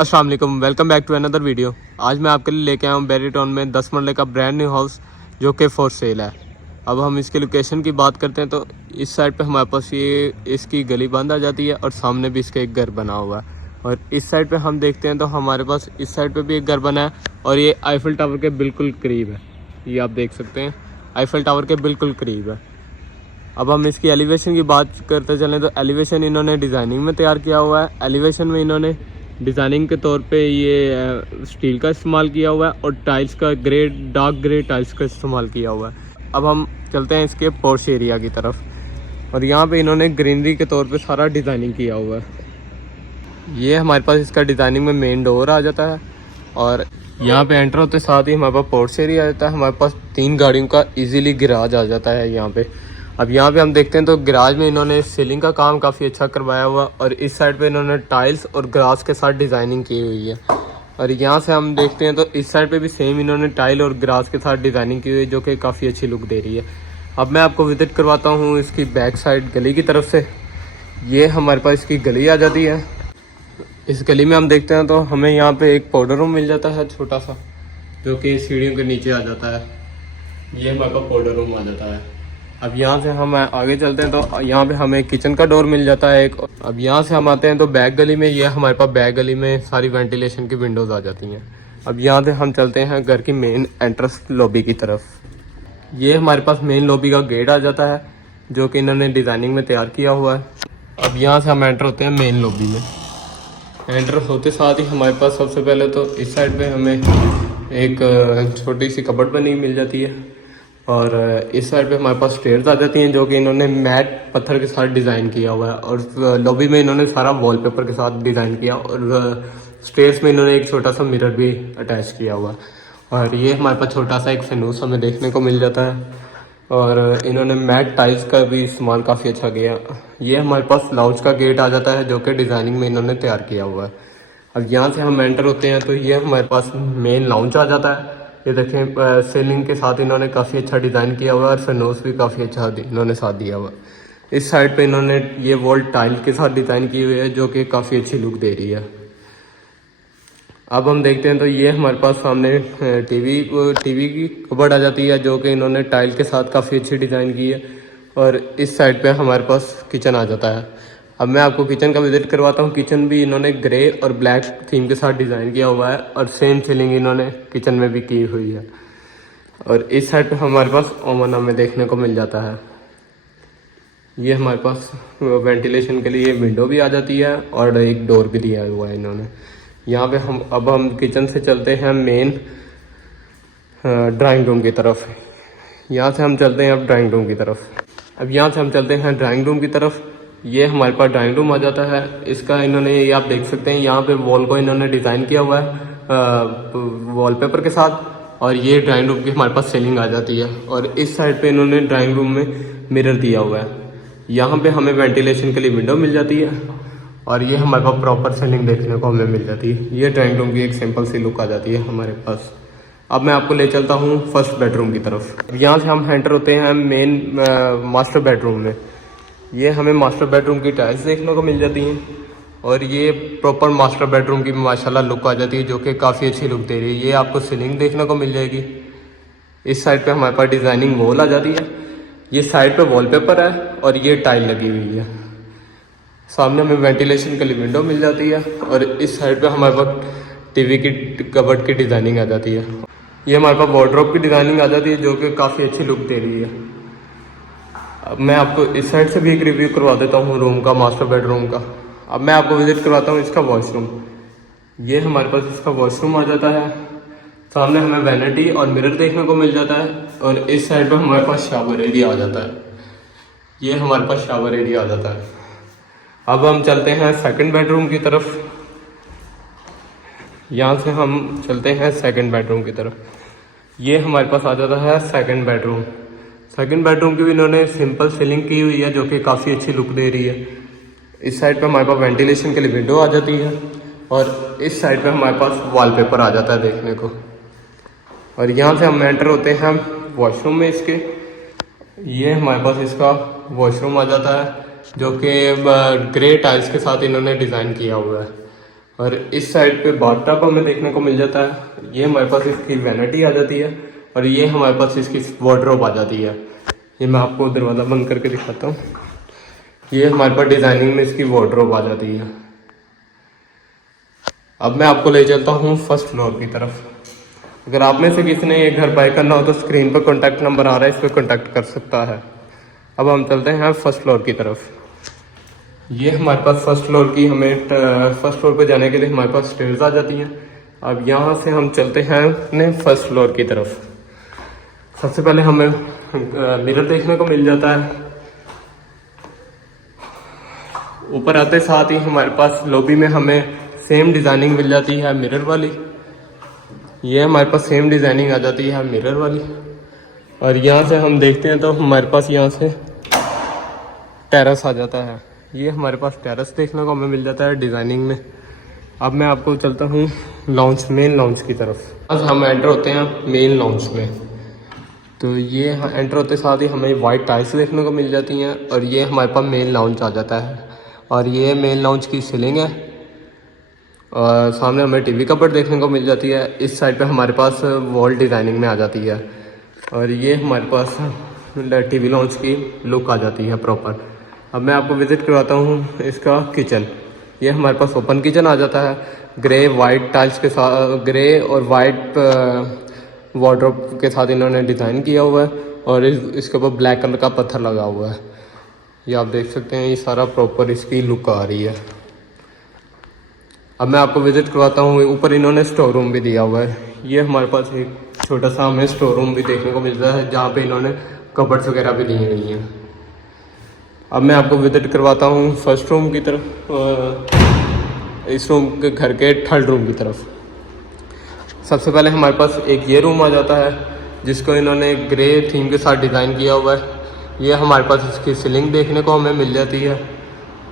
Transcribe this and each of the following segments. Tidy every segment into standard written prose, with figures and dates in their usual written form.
अस्सलाम वालेकुम, welcome back to another video. आज मैं आपके लिए लेके आया हूँ बैरी टाउन में 10 मरले का ब्रांड न्यू हाउस जो कि फॉर सेल है। अब हम इसके लोकेशन की बात करते हैं तो इस साइड पे हमारे पास ये इसकी गली बंद आ जाती है और सामने भी इसका एक घर बना हुआ है। और इस साइड पे हम देखते हैं तो हमारे पास इस साइड पे भी एक घर बना है और ये आईफिल टावर के बिल्कुल करीब है। ये आप देख सकते हैं, आईफिल टावर के बिल्कुल करीब है। अब हम इसकी एलिवेशन की बात करते चलें तो एलिवेशन इन्होंने डिज़ाइनिंग में तैयार किया हुआ है। एलिवेशन में इन्होंने डिज़ाइनिंग के तौर पे ये स्टील का इस्तेमाल किया हुआ है और टाइल्स का डार्क ग्रे टाइल्स का इस्तेमाल किया हुआ है। अब हम चलते हैं इसके पोर्च एरिया की तरफ और यहाँ पे इन्होंने ग्रीनरी के तौर पे सारा डिज़ाइनिंग किया हुआ है। ये हमारे पास इसका डिज़ाइनिंग में मेन डोर आ जाता है और यहाँ पे एंटर होते साथ ही हमारे पास पोर्च एरिया आ जाता है। हमारे पास 3 गाड़ियों का ईजीली गिराज आ जाता है यहाँ पे। अब यहाँ पे हम देखते हैं तो गैराज में इन्होंने सीलिंग का काम काफ़ी अच्छा करवाया हुआ और इस साइड पे इन्होंने टाइल्स और ग्लास के साथ डिज़ाइनिंग की हुई है। और यहाँ से हम देखते हैं तो इस साइड पे भी सेम इन्होंने टाइल और ग्लास के साथ डिज़ाइनिंग की हुई है जो कि काफ़ी अच्छी लुक दे रही है। अब मैं आपको विजिट करवाता हूँ इसकी बैक साइड गली की तरफ से। ये हमारे पास इसकी गली आ जाती है। इस गली में हम देखते हैं तो हमें यहाँ पर एक पाउडर रूम मिल जाता है छोटा सा, जो कि सीढ़ियों के नीचे आ जाता है। ये हमारे पास पाउडर रूम आ जाता है। अब यहाँ से हम आगे चलते हैं तो यहाँ पे हमें किचन का डोर मिल जाता है एक। अब यहाँ से हम आते हैं तो बैक गली में, ये हमारे पास बैक गली में सारी वेंटिलेशन की विंडोज़ आ जाती हैं। अब यहाँ से हम चलते हैं घर की मेन एंट्रेंस लॉबी की तरफ। ये हमारे पास मेन लॉबी का गेट आ जाता है जो कि इन्होंने डिज़ाइनिंग में तैयार किया हुआ है। अब यहाँ से हम एंटर होते हैं मेन लॉबी में। एंटर होते साथ ही हमारे पास सबसे पहले तो इस साइड पर हमें एक छोटी सी कबर्ड बनी मिल जाती है और इस साइड पे हमारे पास स्टेयर्स आ जाती हैं जो कि इन्होंने मैट पत्थर के साथ डिज़ाइन किया हुआ है। और लॉबी में इन्होंने सारा वॉलपेपर के साथ डिज़ाइन किया और स्टेयर्स में इन्होंने एक छोटा सा मिरर भी अटैच किया हुआ है। और ये हमारे पास छोटा सा एक फैनूस हमें देखने को मिल जाता है और इन्होंने मैट टाइल्स का भी इस्तेमाल काफ़ी अच्छा किया। ये हमारे पास लाउंज का गेट आ जाता है जो कि डिज़ाइनिंग में इन्होंने तैयार किया हुआ है। अब यहाँ से हम एंटर होते हैं तो ये हमारे पास मेन लाउंज आ जाता है। ये देखें, सीलिंग के साथ इन्होंने काफ़ी अच्छा डिज़ाइन किया हुआ है और फैनोस भी काफ़ी अच्छा इन्होंने साथ दिया हुआ है। इस साइड पे इन्होंने ये वॉल टाइल के साथ डिज़ाइन की हुई है जो कि काफ़ी अच्छी लुक दे रही है। अब हम देखते हैं तो ये हमारे पास सामने टीवी की कबर्ड आ जाती है जो कि इन्होंने टाइल के साथ काफ़ी अच्छी डिज़ाइन की है। और इस साइड पे हमारे पास किचन आ जाता है। अब मैं आपको किचन का विजिट करवाता हूँ। किचन भी इन्होंने ग्रे और ब्लैक थीम के साथ डिज़ाइन किया हुआ है और सेम सीलिंग इन्होंने किचन में भी की हुई है। और इस साइड पे हमारे पास ओवन हमें देखने को मिल जाता है। ये हमारे पास वेंटिलेशन के लिए विंडो भी आ जाती है और एक डोर भी दिया हुआ है इन्होंने। यहाँ पे हम किचन से चलते हैं मेन ड्राइंग रूम की तरफ। यहाँ से हम चलते हैं अब ड्राइंग रूम की तरफ। अब यहाँ से हम चलते हैं ड्राइंग रूम की तरफ। ये हमारे पास ड्राइंग रूम आ जाता है। इसका इन्होंने, ये आप देख सकते हैं, यहाँ पे वॉल को इन्होंने डिज़ाइन किया हुआ है वॉलपेपर के साथ। और ये ड्राइंग रूम की हमारे पास सीलिंग आ जाती है और इस साइड पे इन्होंने ड्राइंग रूम में मिरर दिया हुआ है। यहाँ पे हमें वेंटिलेशन के लिए विंडो मिल जाती है और ये हमारे पास प्रॉपर सीलिंग देखने को हमें मिल जाती है। ये ड्राइंग रूम की एक सिंपल सी लुक आ जाती है हमारे पास। अब मैं आपको ले चलता हूँ फर्स्ट बेडरूम की तरफ। यहाँ से हम एंटर होते हैं मेन मास्टर बेडरूम में। ये हमें मास्टर बेडरूम की टाइल्स देखने को मिल जाती हैं और ये प्रॉपर मास्टर बेडरूम की माशाल्लाह लुक आ जाती है जो कि काफ़ी अच्छी लुक दे रही है। ये आपको सीलिंग देखने को मिल जाएगी। इस साइड पे हमारे पास डिज़ाइनिंग वॉल आ जाती है। ये साइड पे वॉलपेपर है और ये टाइल लगी हुई है। सामने हमें वेंटिलेशन के लिए विंडो मिल जाती है और इस साइड पे हमारे पास टीवी की कबर्ड की डिज़ाइनिंग आ जाती है। ये हमारे पास वार्डरोब की डिज़ाइनिंग आ जाती है जो कि काफ़ी अच्छी लुक दे रही है। अब मैं आपको इस साइड से भी एक रिव्यू करवा देता हूँ रूम का, मास्टर बेडरूम का। अब मैं आपको विजिट करवाता हूँ इसका वॉशरूम। ये हमारे पास इसका वॉशरूम आ जाता है। सामने हमें वैनिटी और मिरर देखने को मिल जाता है और इस साइड पर हमारे पास शावर एरिया आ जाता है। ये हमारे पास शावर एरिया आ जाता है। अब हम चलते हैं सेकंड बेडरूम की तरफ। यहाँ से हम चलते हैं सेकंड बेडरूम की तरफ। ये हमारे पास आ जाता है सेकंड बेडरूम। सेकंड बेडरूम की भी इन्होंने सिंपल सीलिंग की हुई है जो कि काफ़ी अच्छी लुक दे रही है। इस साइड पे हमारे पास वेंटिलेशन के लिए विंडो आ जाती है और इस साइड पे हमारे पास वॉलपेपर आ जाता है देखने को। और यहाँ से हम एंटर होते हैं वॉशरूम में इसके। ये हमारे पास इसका वॉशरूम आ जाता है जो कि ग्रे टाइल्स के साथ इन्होंने डिज़ाइन किया हुआ है और इस साइड पे बाथटब हमें देखने को मिल जाता है। ये हमारे पास इसकी वैनिटी आ जाती है और ये हमारे पास इसकी वार्डरोब आ जाती है। ये मैं आपको दरवाज़ा बंद करके दिखाता हूँ। ये हमारे पास डिज़ाइनिंग में इसकी वार्डरोब आ जाती है। अब मैं आपको ले चलता हूँ फर्स्ट फ्लोर की तरफ। अगर आप में से किसी ने ये घर बाय करना हो तो स्क्रीन पर कॉन्टैक्ट नंबर आ रहा है, इस पर कॉन्टैक्ट कर सकता है। अब हम चलते हैं फर्स्ट फ्लोर की तरफ। ये हमारे पास फर्स्ट फ्लोर की हमें फर्स्ट फ्लोर पर जाने के लिए हमारे पास स्टेयर्स आ जाती हैं। अब यहाँ से हम चलते हैं अपने फर्स्ट फ्लोर की तरफ। सबसे पहले हमें मिरर देखने को मिल जाता है। ऊपर आते साथ ही हमारे पास लॉबी में हमें सेम डिज़ाइनिंग मिल जाती है मिरर वाली। ये हमारे पास सेम डिज़ाइनिंग आ जाती है मिरर वाली। और यहाँ से हम देखते हैं तो हमारे पास यहाँ से टेरेस आ जाता है। ये हमारे पास टेरेस देखने को हमें मिल जाता है डिज़ाइनिंग में। अब मैं आपको चलता हूँ लॉन्च, मेन लॉन्च की तरफ। आज हम एंटर होते हैं मेन लॉन्च में। तो ये एंटर होते साथ ही हमें वाइट टाइल्स देखने को मिल जाती हैं और ये हमारे पास मेन लॉन्च आ जाता है। और ये मेन लॉन्च की सीलिंग है और सामने हमें टीवी कपबोर्ड देखने को मिल जाती है। इस साइड पे हमारे पास वॉल डिज़ाइनिंग में आ जाती है और ये हमारे पास टीवी लॉन्च की लुक आ जाती है प्रॉपर। अब मैं आपको विज़िट करवाता हूँ इसका किचन। ये हमारे पास ओपन किचन आ जाता है ग्रे वाइट टाइल्स के साथ, ग्रे और वाइट वार्डरोब के साथ इन्होंने डिज़ाइन किया हुआ है और इसके ऊपर ब्लैक कलर का पत्थर लगा हुआ है। ये आप देख सकते हैं, ये सारा प्रॉपर इसकी लुक आ रही है। अब मैं आपको विज़िट करवाता हूँ। ऊपर इन्होंने स्टोर रूम भी दिया हुआ है। ये हमारे पास एक छोटा सा हमें स्टोर रूम भी देखने को मिलता है जहाँ पे इन्होंने कबर्ड्स वगैरह भी दी हुई हैं। अब मैं आपको विज़िट करवाता हूँ फर्स्ट रूम की तरफ, इस रूम के घर के थर्ड रूम की तरफ। सबसे पहले हमारे पास एक ये रूम आ जाता है जिसको इन्होंने ग्रे थीम के साथ डिज़ाइन किया हुआ है। ये हमारे पास इसकी सीलिंग देखने को हमें मिल जाती है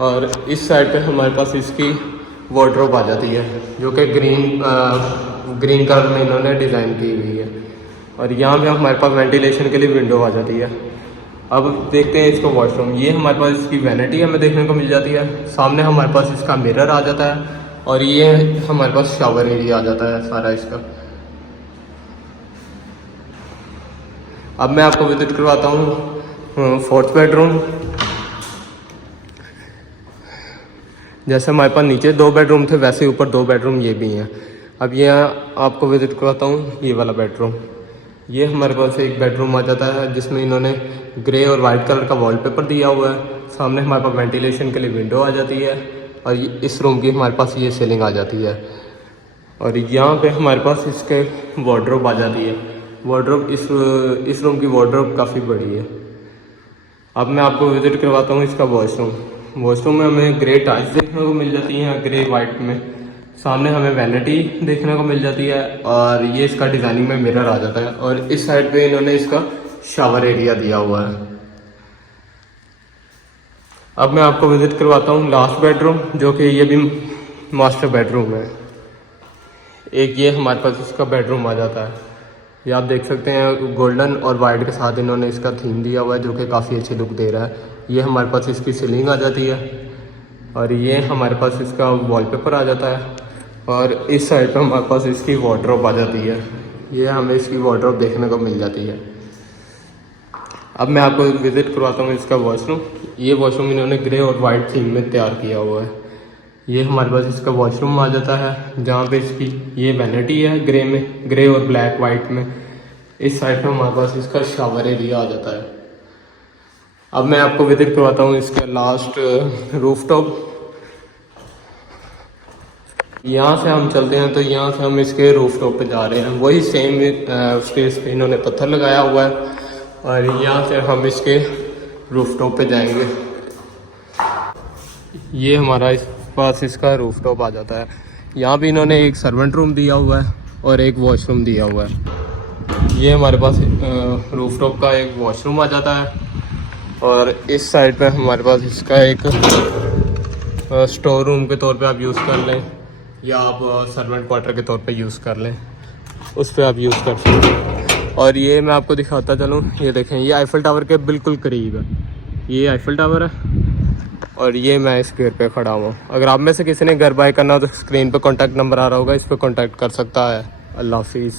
और इस साइड पे हमारे पास इसकी वार्डरोब आ जाती है जो कि ग्रीन कलर में इन्होंने डिज़ाइन की हुई है। और यहाँ पे हमारे पास वेंटिलेशन के लिए विंडो आ जाती है। अब देखते हैं इसका वॉशरूम। ये हमारे पास इसकी वैनिटी हमें देखने को मिल जाती है। सामने हमारे पास इसका मिरर आ जाता है और ये हमारे पास शावर एरिया आ जाता है सारा इसका। अब मैं आपको विजिट करवाता हूँ फोर्थ बेडरूम। जैसे हमारे पास नीचे 2 बेडरूम थे वैसे ऊपर 2 बेडरूम ये भी हैं। अब ये आपको विजिट करवाता हूँ ये वाला बेडरूम। ये हमारे पास एक बेडरूम आ जाता है जिसमें इन्होंने ग्रे और वाइट कलर का वॉलपेपर दिया हुआ है। सामने हमारे पास वेंटिलेशन के लिए विंडो आ जाती है और इस रूम की हमारे पास ये सीलिंग आ जाती है। और यहाँ पे हमारे पास इसके वार्डरोब आ जाती है। वार्डरोब इस रूम की वार्डरोब काफ़ी बड़ी है। अब मैं आपको विजिट करवाता हूँ इसका वॉशरूम। वॉशरूम में हमें ग्रे टाइल्स देखने को मिल जाती हैं ग्रे वाइट में। सामने हमें वैनिटी देखने को मिल जाती है और ये इसका डिज़ाइनिंग में मिरर आ जाता है और इस साइड पे इन्होंने इसका शावर एरिया दिया हुआ है। अब मैं आपको विजिट करवाता हूँ लास्ट बेडरूम जो कि ये भी मास्टर बेडरूम है। एक ये हमारे पास इसका बेडरूम आ जाता है। ये आप देख सकते हैं गोल्डन और वाइट के साथ इन्होंने इसका थीम दिया हुआ है जो कि काफ़ी अच्छी लुक दे रहा है। ये हमारे पास इसकी सीलिंग आ जाती है और ये हमारे पास इसका वॉलपेपर आ जाता है और इस साइड पर हमारे पास इसकी वार्डरोब आ जाती है। ये हमें इसकी वार्डरोब देखने को मिल जाती है। अब मैं आपको विज़िट करवाता हूँ इसका वॉशरूम। ये वॉशरूम इन्होंने ग्रे और वाइट थीम में तैयार किया हुआ है। ये हमारे पास इसका वॉशरूम आ जाता है जहाँ पे इसकी ये वैनिटी है ग्रे में, ग्रे और ब्लैक वाइट में। इस साइड पे हमारे पास इसका शावर एरिया आ जाता है। अब मैं आपको विजिट करवाता हूँ इसका लास्ट रूफटॉप। यहाँ से हम चलते हैं तो यहाँ से हम इसके रूफटॉप पे जा रहे हैं। वही सेम स्पेस पे इन्होंने पत्थर लगाया हुआ है और यहाँ से हम इसके रूफटॉप पे जाएंगे। ये हमारा इस पास इसका रूफटॉप आ जाता है। यहाँ भी इन्होंने एक सर्वेंट रूम दिया हुआ है और एक वॉशरूम दिया हुआ है। ये हमारे पास रूफटॉप का एक वॉशरूम आ जाता है और इस साइड पे हमारे पास इसका एक स्टोर रूम के तौर पे आप यूज़ कर लें या आप सर्वेंट क्वार्टर के तौर पे यूज़ कर लें, उस पर आप यूज़ कर सकते हैं। और ये मैं आपको दिखाता चलूँ, ये देखें ये आईफल टावर के बिल्कुल करीब है। ये आईफल टावर है और ये मैं इस घर पे खड़ा हूँ। अगर आप में से किसी ने घर बाय करना हो तो स्क्रीन पे कॉन्टैक्ट नंबर आ रहा होगा, इस पर कॉन्टैक्ट कर सकता है। अल्लाह हाफिज़।